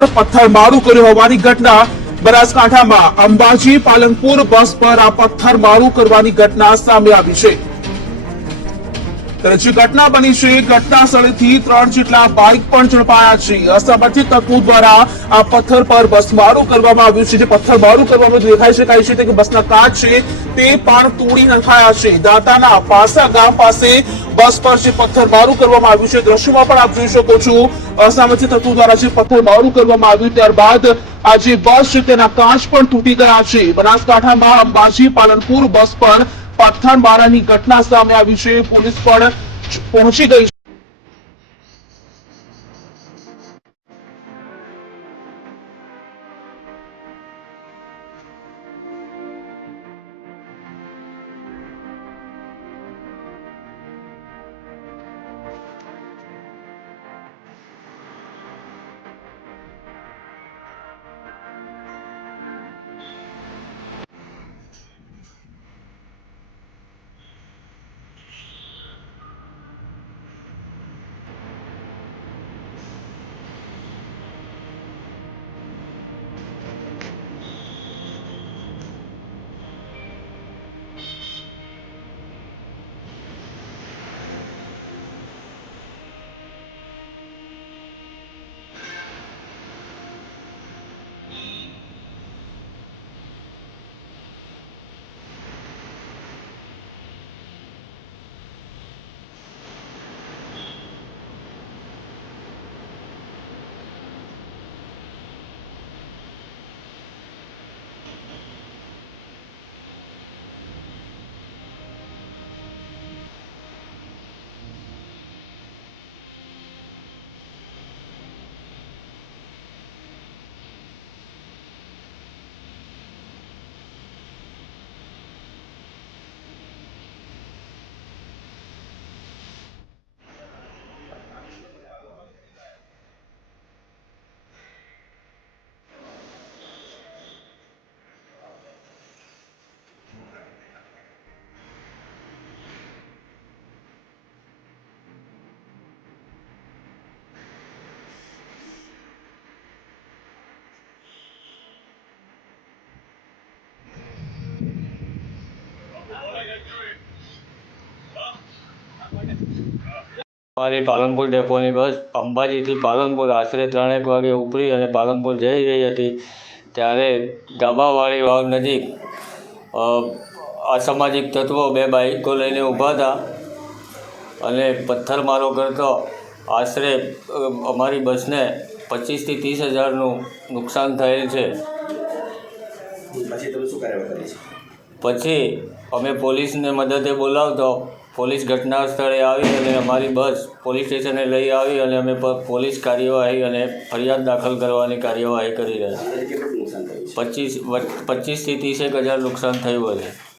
પથ્થરમારો કર્યો હોવાની ઘટના બનાસકાંઠામાં અંબાજી પાલનપુર બસ પર આ પથ્થરમારો કરવાની ઘટના સામે આવી છે। ત્યારે જે ઘટના બની છે, ઘટના સ્થળેથી 3 જેટલા બાઇક પણ ઝડપાયા છે। અસામાજિક તત્વો દ્વારા આ પથ્થર પર બસમારો કરવામાં આવ્યો છે। જે પથ્થરમારો કરવામાં દેખાઈ શકાય છે કે બસના કાચ છે તે પણ તોડી નખાયા છે। દાંતાના પાસા ગામ પાસે બસ પર જે પથ્થરમારો કરવામાં આવ્યું છે, દ્રશ્યોમાં પણ આપ જોઈ શકો છો। અસામાજિક તત્વો દ્વારા જે પથ્થરમારો કરવામાં આવ્યું ત્યારબાદ આ જે બસ છે તેના કાચ પણ તૂટી ગયા છે। બનાસકાંઠામાં અંબાજી પાલનપુર બસ પર પથ્થરમારાની ઘટના સામે આવી છે। પોલીસ પણ પહોંચી ગઈ છે। અમારી પાલનપુર ડેપોની બસ અંબાજીથી પાલનપુર આશરે 3 વાગે ઉપડી અને પાલનપુર જઈ રહી હતી ત્યારે ડાબાવાળી વાવ નજીક અસામાજિક તત્વો 2 બાઇકો લઈને ઊભા હતા અને પથ્થરમારો કરતો આશરે અમારી બસને 25 થી 30 હજારનું નુકસાન થયેલ છે। પછી તમે શું કાર્યવાહી કરી છે? પછી અમે પોલીસને મદદે બોલાવતો પોલીસ ઘટના સ્થળે આવી અને અમારી બસ પોલીસ સ્ટેશને લઈ આવી અને અમે પોલીસ કાર્યવાહી અને ફરિયાદ દાખલ કરવાની કાર્યવાહી કરી રહ્યા છીએ। કેટલું નુકસાન થયું છે? 25 થી 30 હજાર નુકસાન થયું છે।